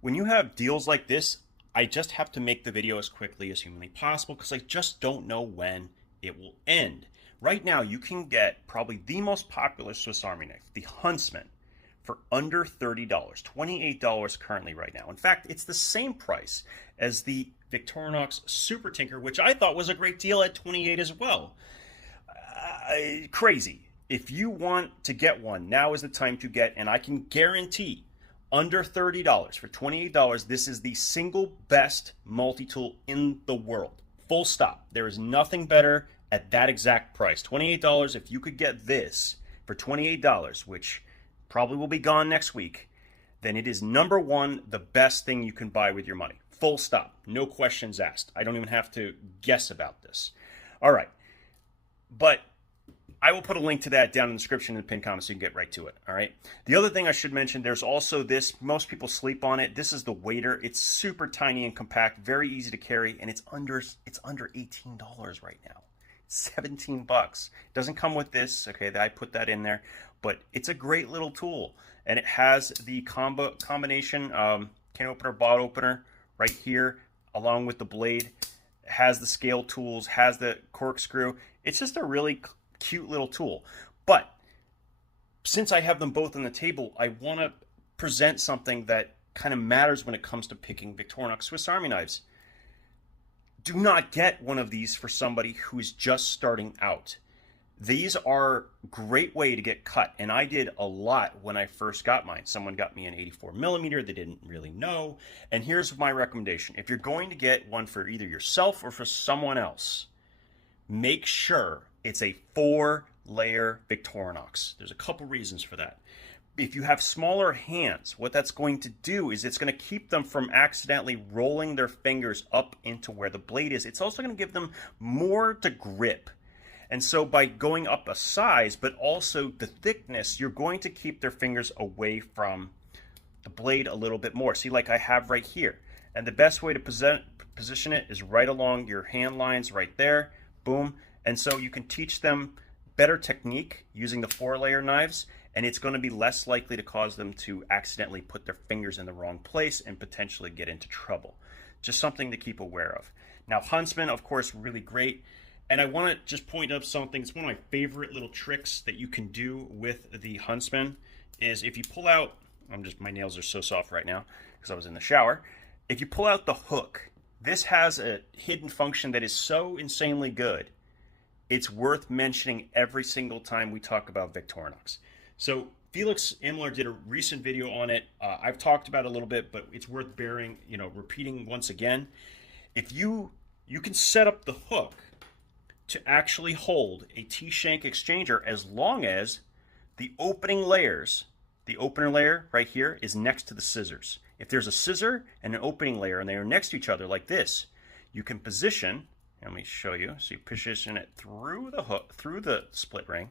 when you have deals like this, I just have to make the video as quickly as humanly possible because I just don't know when it will end. Right now, you can get probably the most popular Swiss Army knife, the Huntsman, for under $30, $28 currently right now. In fact, it's the same price as the Victorinox Super Tinker, which I thought was a great deal at $28 as well. Crazy. If you want to get one, now is the time to get, and I can guarantee under $30 for $28, this is the single best multi-tool in the world. Full stop. There is nothing better at that exact price. $28, if you could get this for $28, which probably will be gone next week, then it is number one, the best thing you can buy with your money. Full stop. No questions asked. I don't even have to guess about this. All right. But I will put a link to that down in the description in the pinned comment so you can get right to it. All right. The other thing I should mention, there's also this. Most people sleep on it. This is the Waiter. It's super tiny and compact, very easy to carry, and it's under $18 right now. 17 bucks. Doesn't come with this. Okay, I put that in there, but it's a great little tool, and it has the combination can opener, bot opener right here, along with the blade. It has the scale tools, has the corkscrew. It's just a really cute little tool. But since I have them both on the table, I want to present something that kind of matters when it comes to picking Victorinox Swiss Army knives. Do not get one of these for somebody who's just starting out. These are a great way to get cut, and I did a lot when I first got mine. Someone got me an 84 millimeter. They didn't really know. And here's my recommendation. If you're going to get one for either yourself or for someone else, make sure it's a 4-layer Victorinox. There's a couple reasons for that. If you have smaller hands, what that's going to do is it's going to keep them from accidentally rolling their fingers up into where the blade is. It's also going to give them more to grip. And so by going up a size, but also the thickness, you're going to keep their fingers away from the blade a little bit more. See, like I have right here. And the best way to position it is right along your hand lines right there. Boom. And so you can teach them better technique using the 4-layer knives, and it's going to be less likely to cause them to accidentally put their fingers in the wrong place and potentially get into trouble. Just something to keep aware of. Now, Huntsman, of course, really great. And I want to just point up something. It's one of my favorite little tricks that you can do with the Huntsman is if you pull out, my nails are so soft right now because I was in the shower. If you pull out the hook, this has a hidden function that is so insanely good. It's worth mentioning every single time we talk about Victorinox. So Felix Immler did a recent video on it. I've talked about it a little bit, but it's worth repeating once again. If you can set up the hook to actually hold a T-shank exchanger as long as the opening layers, the opener layer right here is next to the scissors. If there's a scissor and an opening layer and they are next to each other like this, you can position, let me show you, so you position it through the hook, through the split ring,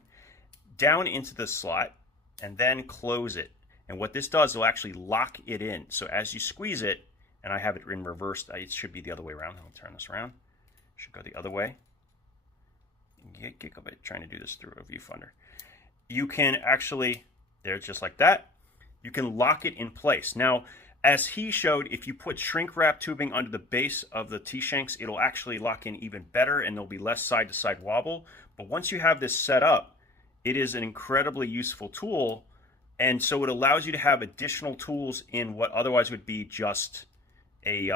down into the slot, and then close it. And what this does, it'll actually lock it in. So as you squeeze it, and I have it in reverse, it should be the other way around. I'll turn this around. It should go the other way. Get a bit trying to do this through a viewfinder. You can actually, there, just like that, you can lock it in place. Now, as he showed, if you put shrink wrap tubing under the base of the T-shanks, it'll actually lock in even better and there'll be less side-to-side wobble. But once you have this set up, it is an incredibly useful tool, and so it allows you to have additional tools in what otherwise would be just a,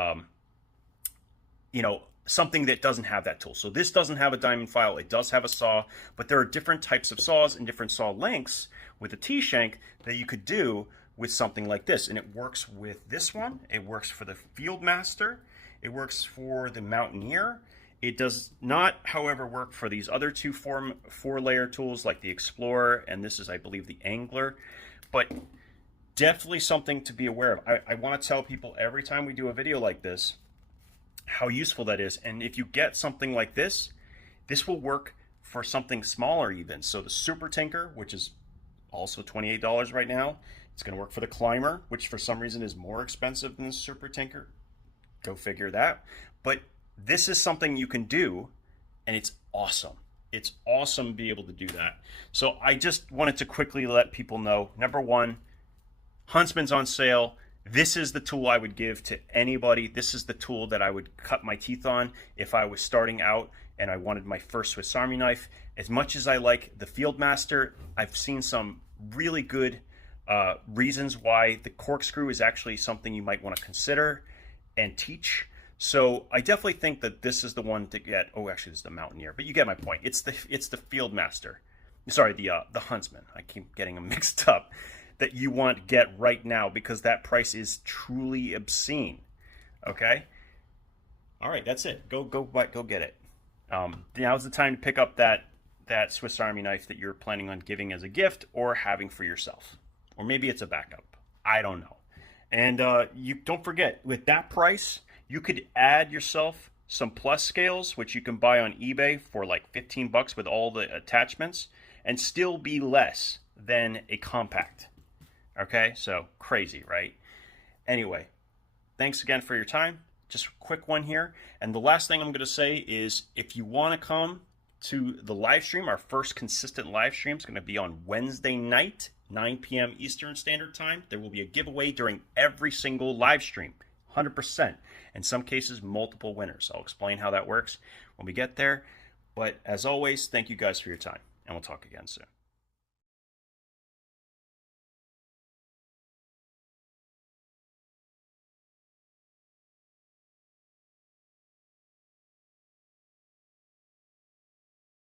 something that doesn't have that tool. So this doesn't have a diamond file, it does have a saw, but there are different types of saws and different saw lengths with a T-shank that you could do with something like this. And it works with this one, it works for the Fieldmaster, it works for the Mountaineer. It does not, however, work for these other two 4-layer tools like the Explorer, and this is, I believe, the Angler. But definitely something to be aware of. I want to tell people every time we do a video like this how useful that is. And if you get something like this, this will work for something smaller even. So the Super Tinker, which is also $28 right now, it's going to work for the Climber, which for some reason is more expensive than the Super Tinker. Go figure that. But this is something you can do, and it's awesome. It's awesome to be able to do that. So I just wanted to quickly let people know, number one, Huntsman's on sale. This is the tool I would give to anybody. This is the tool that I would cut my teeth on if I was starting out and I wanted my first Swiss Army knife. As much as I like the Fieldmaster, I've seen some really good reasons why the corkscrew is actually something you might want to consider and teach. So I definitely think that this is the one to get. Oh, actually, this is the Mountaineer, but you get my point. It's the Fieldmaster. Sorry, the Huntsman. I keep getting them mixed up. That you want to get right now because that price is truly obscene. Okay. All right, that's it. Go get it. Now's the time to pick up that Swiss Army knife that you're planning on giving as a gift or having for yourself, or maybe it's a backup. I don't know. And you don't forget, with that price, you could add yourself some plus scales, which you can buy on eBay for like 15 bucks with all the attachments, and still be less than a compact. Okay, so crazy, right? Anyway, thanks again for your time. Just a quick one here. And the last thing I'm going to say is if you want to come to the live stream, our first consistent live stream is going to be on Wednesday night, 9 p.m. Eastern Standard Time. There will be a giveaway during every single live stream, 100%. In some cases, multiple winners. I'll explain how that works when we get there. But as always, thank you guys for your time, and we'll talk again soon.